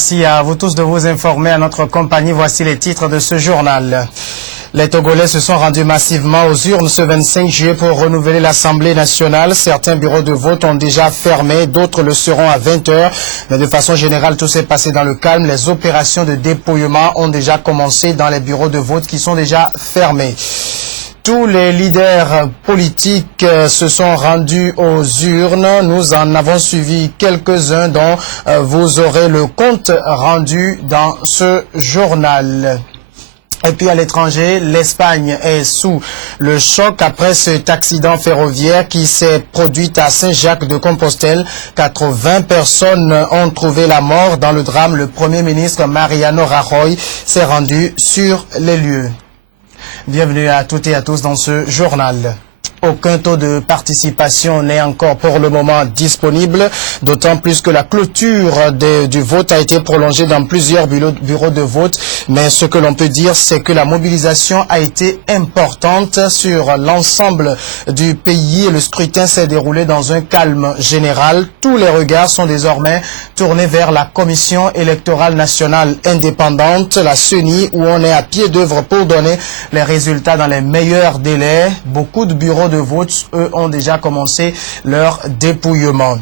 Merci à vous tous de vous informer à notre compagnie. Voici les titres de ce journal. Les Togolais se sont rendus massivement aux urnes ce 25 juillet pour renouveler l'Assemblée nationale. Certains bureaux de vote ont déjà fermé, d'autres le seront à 20h. Mais de façon générale, tout s'est passé dans le calme. Les opérations de dépouillement ont déjà commencé dans les bureaux de vote qui sont déjà fermés. Tous les leaders politiques se sont rendus aux urnes. Nous en avons suivi quelques-uns dont vous aurez le compte rendu dans ce journal. Et puis à l'étranger, l'Espagne est sous le choc après cet accident ferroviaire qui s'est produit à Saint-Jacques-de-Compostelle. 80 personnes ont trouvé la mort dans le drame. Le Premier ministre Mariano Rajoy s'est rendu sur les lieux. Bienvenue à toutes et à tous dans ce journal. Aucun taux de participation n'est encore pour le moment disponible, d'autant plus que la clôture du vote a été prolongée dans plusieurs bureaux de vote. Mais ce que l'on peut dire, c'est que la mobilisation a été importante sur l'ensemble du pays et le scrutin s'est déroulé dans un calme général. Tous les regards sont désormais tournés vers la Commission électorale nationale indépendante, la CENI, où on est à pied d'œuvre pour donner les résultats dans les meilleurs délais. Beaucoup de bureaux de vote, eux, ont déjà commencé leur dépouillement.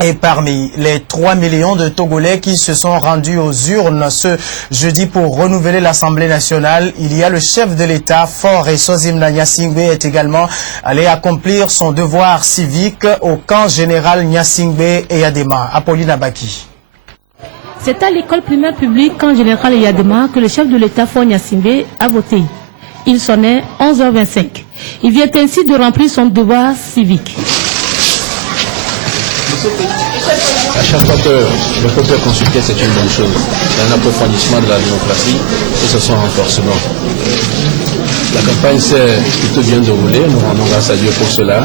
Et parmi les 3 millions de Togolais qui se sont rendus aux urnes ce jeudi pour renouveler l'Assemblée nationale, il y a le chef de l'État, Faure Sozimna Nyasingbe, est également allé accomplir son devoir civique au camp général Nyasingbe et Yadema. Apolline Abaki. C'est à l'école primaire publique camp général Yadema que le chef de l'État, Faure Nyasingbe, a voté. Il sonnait 11h25. Il vient ainsi de remplir son devoir civique. À chaque fois que le peuple est consulté, c'est une bonne chose. C'est un approfondissement de la démocratie et c'est son renforcement. La campagne s'est plutôt bien déroulée, nous rendons grâce à Dieu pour cela.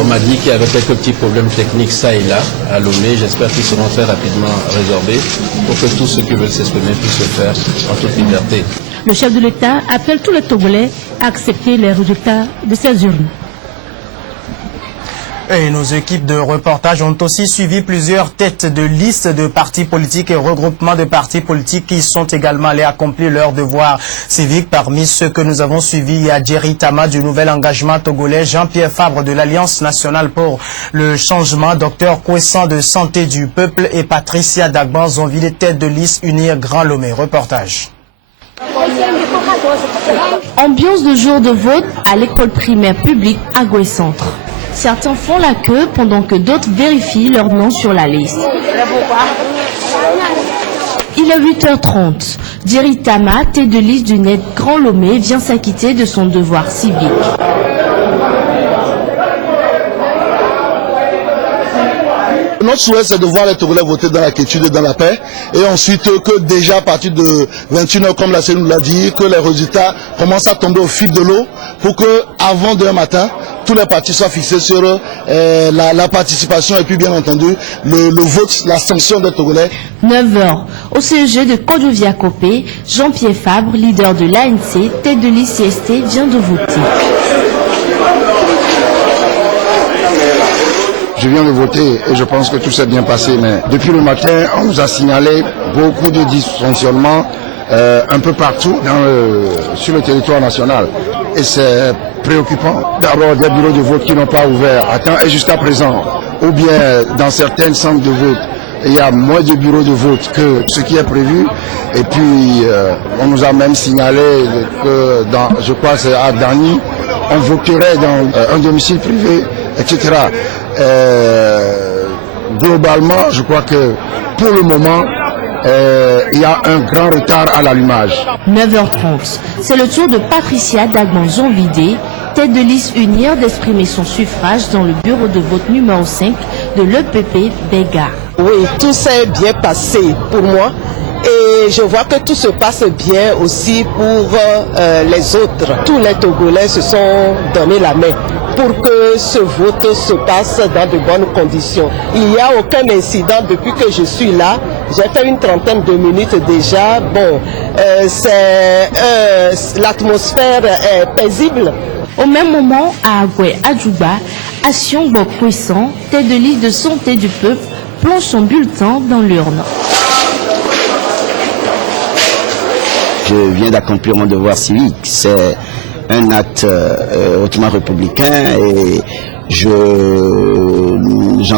On m'a dit qu'il y avait quelques petits problèmes techniques ça et là à Lomé. J'espère qu'ils seront très rapidement résorbés pour que tous ceux qui veulent s'exprimer puissent le faire en toute liberté. Le chef de l'État appelle tous les Togolais à accepter les résultats de ces urnes. Et nos équipes de reportage ont aussi suivi plusieurs têtes de liste de partis politiques et regroupements de partis politiques qui sont également allés accomplir leur devoir civique. Parmi ceux que nous avons suivis, il y a Jerry Tama du Nouvel Engagement Togolais, Jean-Pierre Fabre de l'Alliance Nationale pour le Changement, Dr Kouessan de Santé du Peuple et Patricia Dagban Zonville, tête de liste Unir Grand Lomé. Reportage. Ambiance de jour de vote à l'école primaire publique à Goué-Centre. Certains font la queue pendant que d'autres vérifient leur nom sur la liste. Il est 8h30. Jerry Tama, tête de liste du NET Grand Lomé, vient s'acquitter de son devoir civique. Notre souhait, c'est de voir les Togolais voter dans la quiétude et dans la paix. Et ensuite, que déjà à partir de 21h, comme la CENI nous l'a dit, que les résultats commencent à tomber au fil de l'eau pour que, avant demain matin, tous les partis soient fixés sur la participation et puis, bien entendu, le vote, la sanction des Togolais. 9h. Au CEG de Kodjovia-Kopé, Jean-Pierre Fabre, leader de l'ANC, tête de liste CST, vient de voter. Je viens de voter et je pense que tout s'est bien passé, mais depuis le matin, on nous a signalé beaucoup de dysfonctionnements un peu partout sur le territoire national. Et c'est préoccupant. D'abord, des bureaux de vote qui n'ont pas ouvert à temps et jusqu'à présent, ou bien dans certaines centres de vote, il y a moins de bureaux de vote que ce qui est prévu. Et puis, on nous a même signalé que, je crois c'est à Dani, on voterait dans un domicile privé, etc. Globalement, je crois que pour le moment, il y a un grand retard à l'allumage. 9h30. C'est le tour de Patricia Dagban-Zonvidé, tête de liste Unir, d'exprimer son suffrage dans le bureau de vote numéro 5 de l'EPP Béga. Oui, tout s'est bien passé pour moi. Et je vois que tout se passe bien aussi pour les autres. Tous les Togolais se sont donné la main pour que ce vote se passe dans de bonnes conditions. Il n'y a aucun incident depuis que je suis là. J'ai fait une trentaine de minutes déjà. Bon, l'atmosphère est paisible. Au même moment, à Agoué Adjouba, Action Bokouessan, tête de liste de santé du peuple, plonge son bulletin dans l'urne. Je viens d'accomplir mon devoir civique. C'est un acte hautement républicain et j'en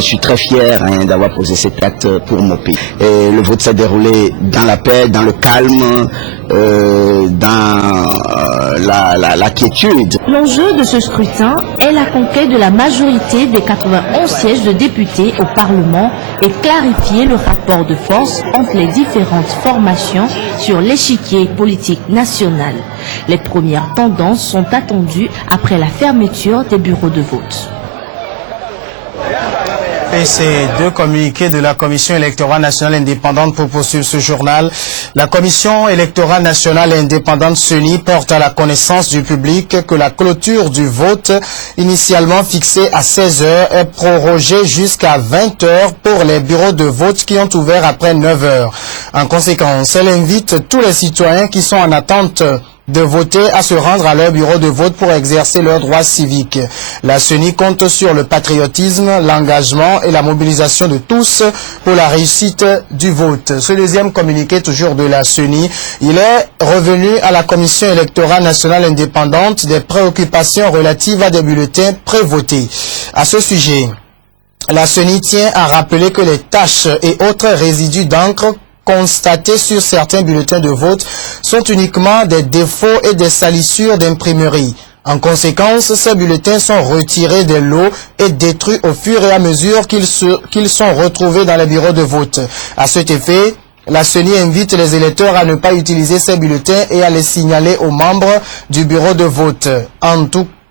suis très fier d'avoir posé cet acte pour mon pays. Et le vote s'est déroulé dans la paix, dans le calme, dans la quiétude. L'enjeu de ce scrutin est la conquête de la majorité des 91 sièges de députés au Parlement et clarifier le rapport de force entre les différentes formations sur l'échiquier politique national. Les premières tendances sont attendues après la fermeture des bureaux de vote. Et ces deux communiqués de la Commission électorale nationale indépendante pour poursuivre ce journal. La Commission électorale nationale indépendante CENI porte à la connaissance du public que la clôture du vote, initialement fixée à 16 h, est prorogée jusqu'à 20 h pour les bureaux de vote qui ont ouvert après 9 h. En conséquence, elle invite tous les citoyens qui sont en attente de voter à se rendre à leur bureau de vote pour exercer leurs droits civiques. La CENI compte sur le patriotisme, l'engagement et la mobilisation de tous pour la réussite du vote. Ce deuxième communiqué, toujours de la CENI, il est revenu à la Commission électorale nationale indépendante des préoccupations relatives à des bulletins prévotés. À ce sujet, la CENI tient à rappeler que les taches et autres résidus d'encre constatés sur certains bulletins de vote sont uniquement des défauts et des salissures d'imprimerie. En conséquence, ces bulletins sont retirés des lots et détruits au fur et à mesure qu'ils sont retrouvés dans les bureaux de vote. À cet effet, la CENI invite les électeurs à ne pas utiliser ces bulletins et à les signaler aux membres du bureau de vote.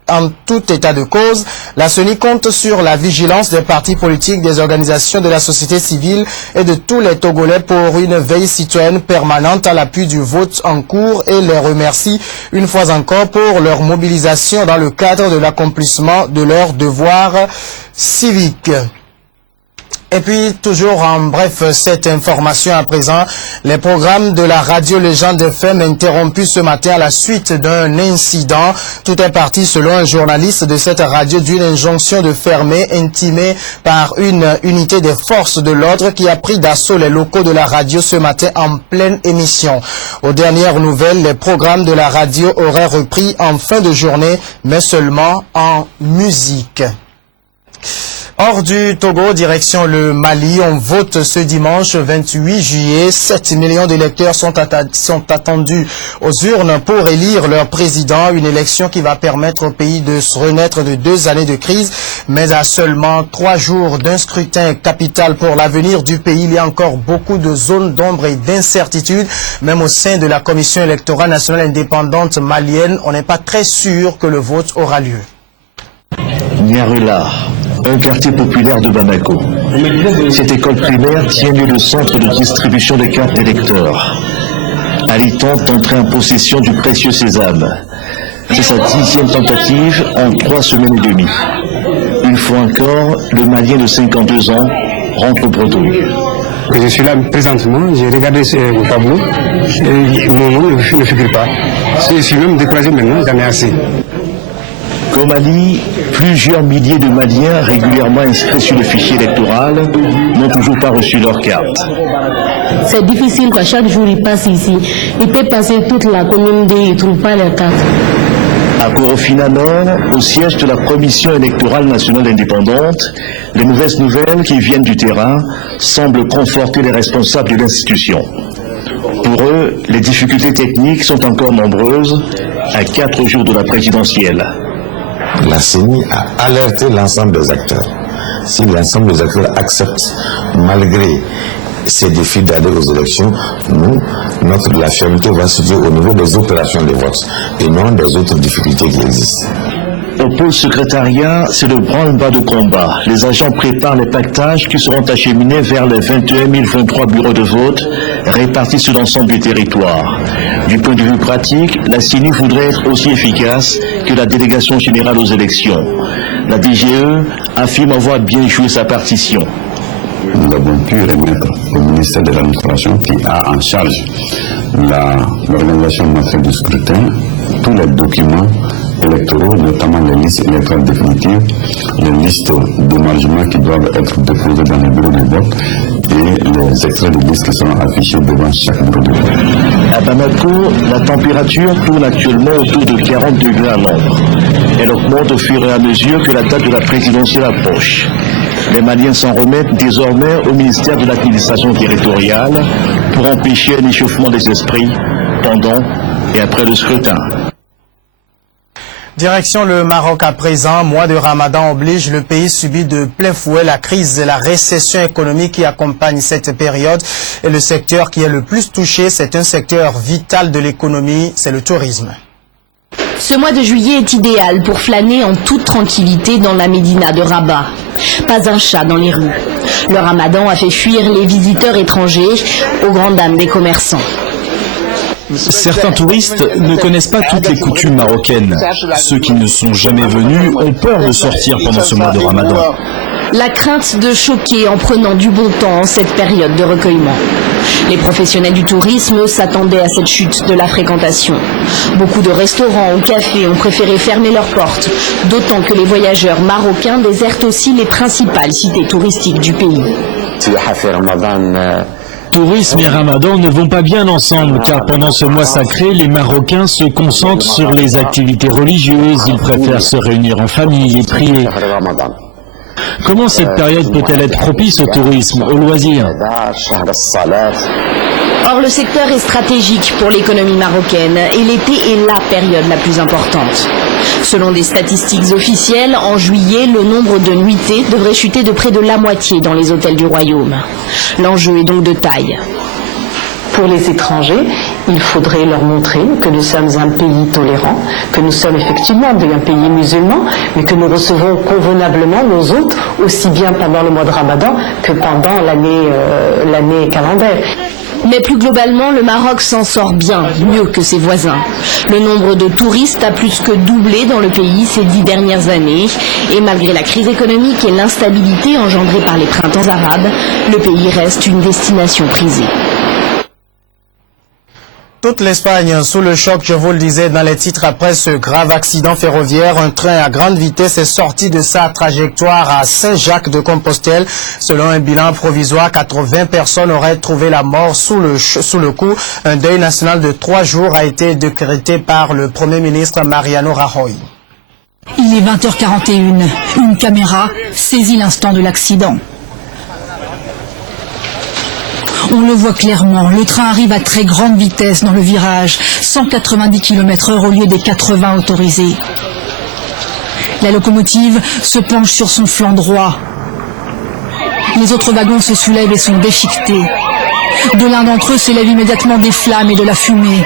En tout état de cause, la CENI compte sur la vigilance des partis politiques, des organisations de la société civile et de tous les Togolais pour une veille citoyenne permanente à l'appui du vote en cours et les remercie une fois encore pour leur mobilisation dans le cadre de l'accomplissement de leurs devoirs civiques. Et puis, toujours en bref, cette information à présent, les programmes de la radio Légende FM interrompus ce matin à la suite d'un incident. Tout est parti, selon un journaliste de cette radio, d'une injonction de fermer intimée par une unité des forces de l'ordre qui a pris d'assaut les locaux de la radio ce matin en pleine émission. Aux dernières nouvelles, les programmes de la radio auraient repris en fin de journée, mais seulement en musique. Hors du Togo, direction le Mali, on vote ce dimanche 28 juillet. 7 millions d'électeurs sont attendus aux urnes pour élire leur président. Une élection qui va permettre au pays de se renaître de 2 années de crise. Mais à seulement 3 jours d'un scrutin capital pour l'avenir du pays, il y a encore beaucoup de zones d'ombre et d'incertitude. Même au sein de la Commission électorale nationale indépendante malienne, on n'est pas très sûr que le vote aura lieu. Nyarula, un quartier populaire de Bamako. Cette école primaire tient lieu de centre de distribution des cartes d'électeurs. Ali tente d'entrer en possession du précieux sésame. C'est sa 10e tentative en 3 semaines et demie. Une fois encore, le Malien de 52 ans rentre au bredouille. Je suis là présentement, j'ai regardé mon tableau, et mon nom ne figure pas. Je suis même découragé maintenant, j'en ai assez. Comme Ali, plusieurs milliers de Maliens régulièrement inscrits sur le fichier électoral n'ont toujours pas reçu leur carte. C'est difficile, quoi. Chaque jour il passe ici. Il peut passer toute la commune et il ne trouve pas leur carte. À Korofina Nord, au siège de la Commission électorale nationale indépendante, les mauvaises nouvelles qui viennent du terrain semblent conforter les responsables de l'institution. Pour eux, les difficultés techniques sont encore nombreuses à 4 jours de la présidentielle. La CENI a alerté l'ensemble des acteurs. Si l'ensemble des acteurs acceptent, malgré ces défis d'aller aux élections, la fermeté va se faire au niveau des opérations de vote et non des autres difficultés qui existent. Au pôle secrétariat, c'est le branle-bas de combat. Les agents préparent les pactages qui seront acheminés vers les 21 023 bureaux de vote répartis sur l'ensemble du territoire. Du point de vue pratique, la CENI voudrait être aussi efficace que la délégation générale aux élections. La DGE affirme avoir bien joué sa partition. Nous avons pu remettre au ministère de l'administration qui a en charge l'organisation nationale du scrutin tous les documents électoraux, notamment les listes électorales définitives, les listes d'émargement qui doivent être déposées dans les bureaux de vote et les extraits de disques seront affichés devant chaque bureau de vote. À Bamako, la température tourne actuellement autour de 40 degrés à l'ombre. Elle augmente au fur et à mesure que la date de la présidentielle approche. Les Maliens s'en remettent désormais au ministère de l'administration territoriale pour empêcher un échauffement des esprits pendant et après le scrutin. Direction le Maroc à présent, mois de Ramadan oblige, le pays subit de plein fouet la crise et la récession économique qui accompagne cette période. Et le secteur qui est le plus touché, c'est un secteur vital de l'économie, c'est le tourisme. Ce mois de juillet est idéal pour flâner en toute tranquillité dans la médina de Rabat. Pas un chat dans les rues. Le Ramadan a fait fuir les visiteurs étrangers aux grandes dames des commerçants. Certains touristes ne connaissent pas toutes les coutumes marocaines. Ceux qui ne sont jamais venus ont peur de sortir pendant ce mois de Ramadan. La crainte de choquer en prenant du bon temps en cette période de recueillement. Les professionnels du tourisme s'attendaient à cette chute de la fréquentation. Beaucoup de restaurants ou cafés ont préféré fermer leurs portes, d'autant que les voyageurs marocains désertent aussi les principales cités touristiques du pays. Tourisme et Ramadan ne vont pas bien ensemble car pendant ce mois sacré, les Marocains se concentrent sur les activités religieuses, ils préfèrent se réunir en famille et prier. Comment cette période peut-elle être propice au tourisme, aux loisirs? Or, le secteur est stratégique pour l'économie marocaine et l'été est la période la plus importante. Selon des statistiques officielles, en juillet, le nombre de nuitées devrait chuter de près de la moitié dans les hôtels du royaume. L'enjeu est donc de taille. Pour les étrangers, il faudrait leur montrer que nous sommes un pays tolérant, que nous sommes effectivement un pays musulman, mais que nous recevons convenablement nos hôtes, aussi bien pendant le mois de Ramadan que pendant l'année calendaire. Mais plus globalement, le Maroc s'en sort bien, mieux que ses voisins. Le nombre de touristes a plus que doublé dans le pays ces 10 dernières années. Et malgré la crise économique et l'instabilité engendrée par les printemps arabes, le pays reste une destination prisée. Toute l'Espagne sous le choc, je vous le disais dans les titres, après ce grave accident ferroviaire. Un train à grande vitesse est sorti de sa trajectoire à Saint-Jacques-de-Compostelle. Selon un bilan provisoire, 80 personnes auraient trouvé la mort sous le coup. Un deuil national de 3 jours a été décrété par le Premier ministre Mariano Rajoy. Il est 20h41. Une caméra saisit l'instant de l'accident. On le voit clairement, le train arrive à très grande vitesse dans le virage, 190 km/h au lieu des 80 autorisés. La locomotive se penche sur son flanc droit. Les autres wagons se soulèvent et sont déchiquetés. De l'un d'entre eux s'élèvent immédiatement des flammes et de la fumée.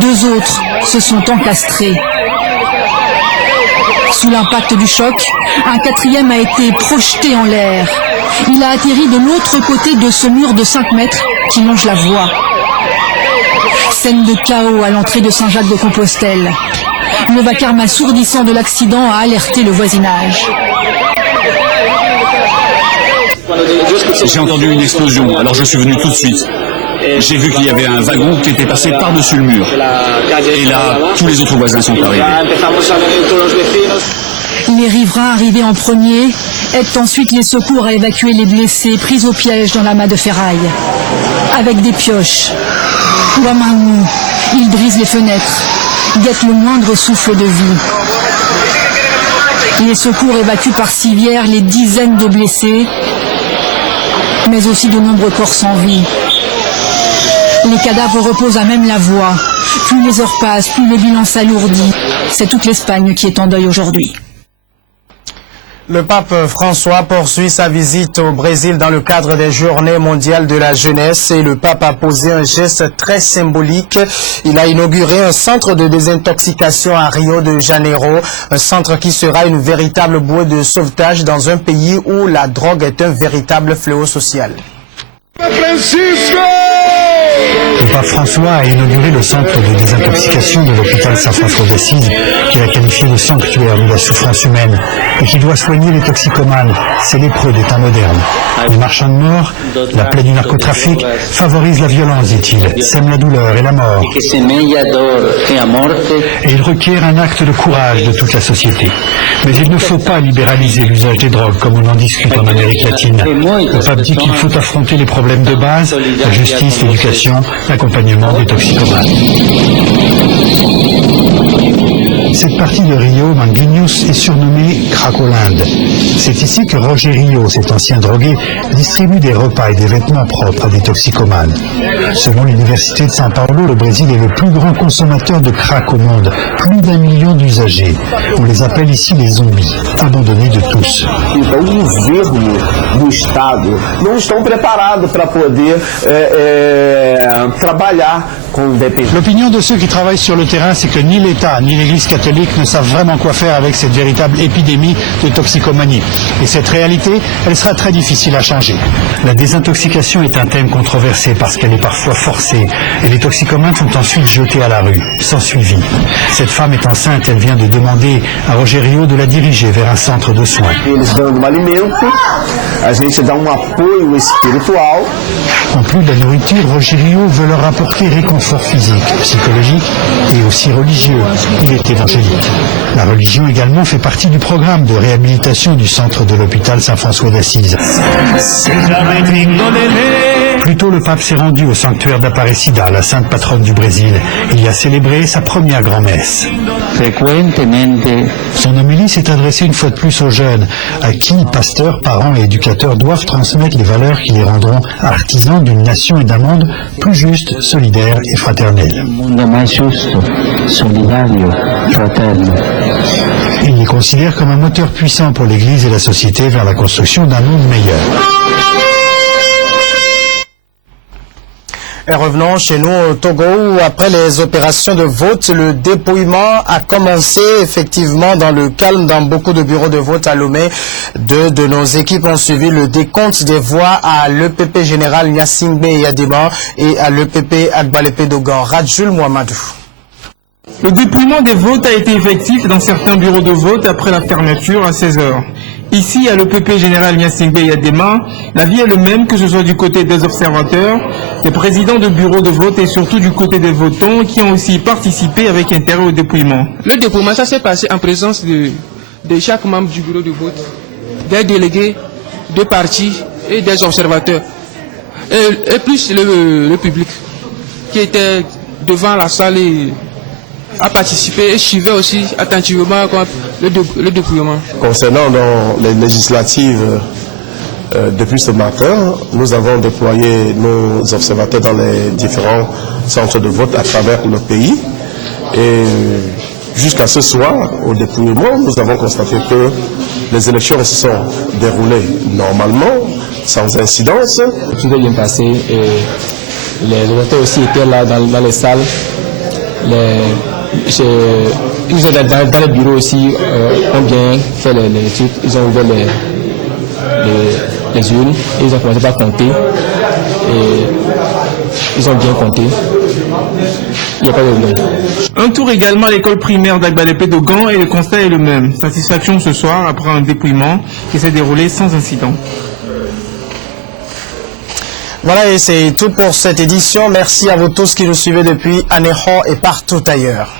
2 autres se sont encastrés. Sous l'impact du choc, un 4e a été projeté en l'air. Il a atterri de l'autre côté de ce mur de 5 mètres qui longe la voie. Scène de chaos à l'entrée de Saint-Jacques-de-Compostelle. Le vacarme assourdissant de l'accident a alerté le voisinage. J'ai entendu une explosion, alors je suis venu tout de suite. J'ai vu qu'il y avait un wagon qui était passé par-dessus le mur. Et là, tous les autres voisins sont arrivés. Les riverains arrivés en premier aident ensuite les secours à évacuer les blessés pris au piège dans l'amas de ferraille. Avec des pioches ou à main nue, ils brisent les fenêtres, guettent le moindre souffle de vie. Les secours évacuent par civière les dizaines de blessés, mais aussi de nombreux corps sans vie. Les cadavres reposent à même la voie. Plus les heures passent, plus le bilan s'alourdit. C'est toute l'Espagne qui est en deuil aujourd'hui. Le pape François poursuit sa visite au Brésil dans le cadre des Journées mondiales de la jeunesse et le pape a posé un geste très symbolique. Il a inauguré un centre de désintoxication à Rio de Janeiro, un centre qui sera une véritable bouée de sauvetage dans un pays où la drogue est un véritable fléau social. Francisco! Le pape François a inauguré le centre de désintoxication de l'hôpital Saint-François d'Assise, qu'il a qualifié de sanctuaire de la souffrance humaine et qui doit soigner les toxicomanes, ces lépreux des temps modernes. Les marchands de mort, la plaie du narcotrafic, favorisent la violence, dit-il, sème la douleur et la mort. Et il requiert un acte de courage de toute la société. Mais il ne faut pas libéraliser l'usage des drogues comme on en discute en Amérique latine. Le pape dit qu'il faut affronter les problèmes de base, la justice, l'éducation, l'accompagnement des toxicomanes. Cette partie de Rio, Manguinhos, est surnommée Cracolinde. C'est ici que Roger Rio, cet ancien drogué, distribue des repas et des vêtements propres à des toxicomanes. Selon l'université de São Paulo, le Brésil est le plus grand consommateur de crack au monde, plus d'1 million d'usagers. On les appelle ici les zombies, abandonnés de tous. Então, o governo do Estado não estão preparados para poder trabalhar com dependência. L'opinion de ceux qui travaillent sur le terrain, c'est que ni l'État ni l'Église catholique ne savent vraiment quoi faire avec cette véritable épidémie de toxicomanie. Et cette réalité, elle sera très difficile à changer. La désintoxication est un thème controversé parce qu'elle est parfois forcée et les toxicomanes sont ensuite jetés à la rue, sans suivi. Cette femme est enceinte, elle vient de demander à Roger Rio de la diriger vers un centre de soins. Eles dando alimento, a gente dá apoio espiritual. En plus de la nourriture, Roger Rio veut leur apporter réconfort physique, psychologique et aussi religieux. Il est évangélique. La religion également fait partie du programme de réhabilitation du centre de l'hôpital Saint-François d'Assise. Plus tôt, le pape s'est rendu au sanctuaire d'Aparecida, la sainte patronne du Brésil. Il y a célébré sa première grand-messe. Son homélie s'est adressée une fois de plus aux jeunes, à qui pasteurs, parents et éducateurs doivent transmettre les valeurs qui les rendront artisans d'une nation et d'un monde plus juste, solidaire et fraternel. Il les considère comme un moteur puissant pour l'Église et la société vers la construction d'un monde meilleur. Et revenons chez nous au Togo où après les opérations de vote, le dépouillement a commencé effectivement dans le calme dans beaucoup de bureaux de vote à Lomé. Deux de nos équipes ont suivi le décompte des voix à l'EPP général Nyasingbe Yadema et à l'EPP Agbalépé Dogan. Radjul Mohamedou. Le dépouillement des votes a été effectif dans certains bureaux de vote après la fermeture à 16 h. Ici, à l'EPP général Nyasingbe Yadema, la vie est le même que ce soit du côté des observateurs, des présidents de bureaux de vote et surtout du côté des votants qui ont aussi participé avec intérêt au dépouillement. Le dépouillement, ça s'est passé en présence de chaque membre du bureau de vote, des délégués, des partis et des observateurs. Et plus le public qui était devant la salle et a participé et suivait aussi attentivement le dépouillement. Concernant les législatives, depuis ce matin, nous avons déployé nos observateurs dans les différents centres de vote à travers le pays. Et jusqu'à ce soir, au dépouillement, nous avons constaté que les élections se sont déroulées normalement, sans incidence. Tout est bien passé et les votants aussi étaient là dans les salles. Dans les bureaux aussi, ont bien fait les trucs, ils ont ouvert les urnes, et ils ont commencé par compter, et ils ont bien compté. Il n'y a pas de problème. Un tour également à l'école primaire d'Agbalépé Dogan et le constat est le même. Satisfaction ce soir après un dépouillement qui s'est déroulé sans incident. Voilà, et c'est tout pour cette édition. Merci à vous tous qui nous suivez depuis Anéron et partout ailleurs.